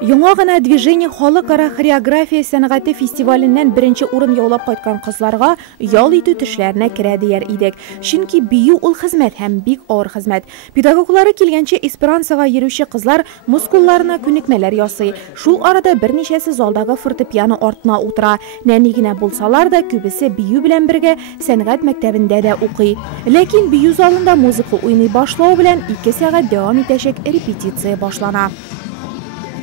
Яңа гына движение халыкара хореография сәнгате фестиваленнән беренче урын яулап кайткан кызларга ял итү тешләренә керә дияр идек. Чөнки бию ул хезмәт һәм бик авыр хезмәт. Педагоглары килгәнче эсперансага йөрүче кызлар мускулларына күнекмәләр ясый. Шул арада берничәсе залдагы фортепиано артына утыра. Нәни генә булсалар да күбесе бию белән бергә сәнгать мәктәбендә дә укый. Ләкин бию залында музыка уйный башлау белән 2 сәгать дәвам итәчәк репетиция башлана.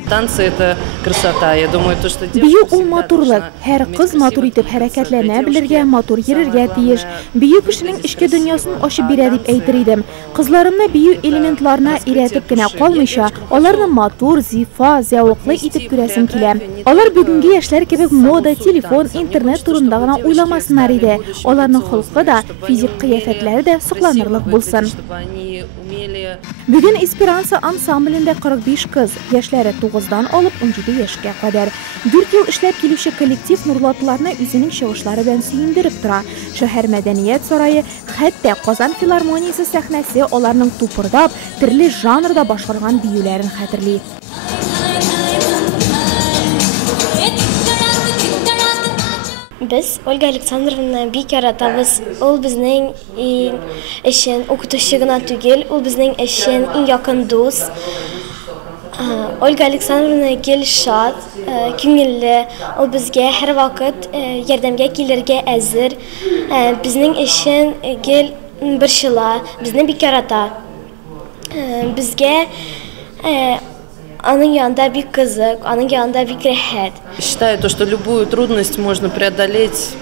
Танцы — это красота. Я думаю, то, что бию ул матурлык. Һәр кыз матур итеп хәрәкәтләнә белергә, матур йөрергә тиеш. Бию кешенең эчке дөньясын ачып бирә дип әйтер идем. Кызларымны бию элементларына иретеп кенә калмыйча, аларны матур, зифа, зәвыклы итеп күрәсем килә. Алар бүгенге яшьләр кебек мода, телефон, интернет турында гына уйламасыннар иде. Аларның холкы да, физик кыяфәтләре дә сокланырлык булсын. Бүген эсперанса ансамблендә 45 кыз, яшьләре 9-дан алып 17 яшькә кадәр. 4 ел эшләп килүче коллектив Нурлатларны үзенең чыгышлары белән сөендереп тора. Шәһәр мәдәният сарае, хәтта Казан филармониясе сәхнәсе аларның тупырдап, төрле жанрда башкарган биюләрен хәтерли. Biz Olga Alexandrovna bik yaratamiz. Ул безнең өчен укытучы гына түгел, ул безнең өчен иң якын дус. Olga Alexandrovna гел шат, күңелле, ул безгә һәр вакыт ярдәмгә килергә әзер. Безнең өчен гел борчыла, безне бик ярата. Безгә аның янында бик кызык, аның янында бик рәхәт. Считаю, что любую трудность можно преодолеть.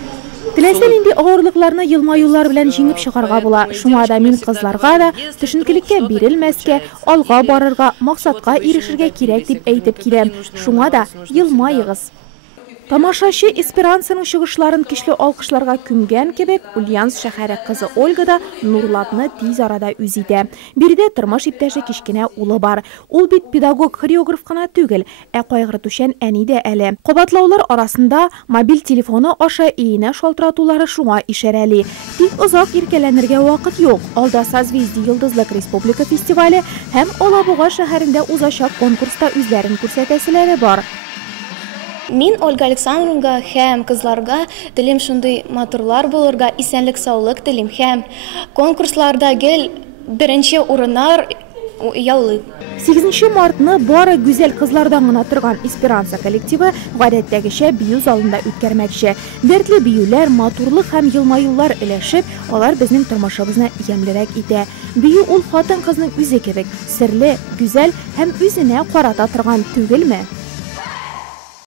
Теләсә нинди авырлыкларны елмаюлар белән җиңеп чыгарга була. Шуңа да мин кызларга да төшенкелеккә бирелмәскә, алга барырга, максатка ирешергә кирәк дип әйтеп киләм. Шуңа да елмайыгыз. Тамашачы эсперансаның чыгышларын көчле алкышларга күмгән кебек, Ульяновск шәһәре кызы Ольга да Нурлатны тиз арада үз итә. Биредә тормыш иптәше кичкенә улы бар. Ул бит педагог, хореограф кына түгел, ә кайгыртучан әни дә әле. Кабатлаулар арасында мобиль телефоны аша иенә шалтыратулары шуңа ишарәли. Тик озак иркәләнергә вакыт юк. Алда Созвездие Йолдызлык Республика фестивале һәм Алабуга шәһәрендә узачак конкурста үзләрен күрсәтәселәре бар. Мин Ольга Александровнага һәм кызларга телим шундый матурлар булырга, исәнлек саулык телим һәм конкурсларда гел беренче урыннар яулый. 8 мартны бары гүзәл кызлардан гына торган эсперанса коллективы гадәттәгечә бию залында үткәрмәкче. Дәртле биюләр, матурлык һәм елмаюлар эләшеп, алар безнең тормышыбызны ямьлерәк итә. Бию ул хатын-кызның үзе кебек, серле, гүзәл һәм үзенә карата торган түгелме?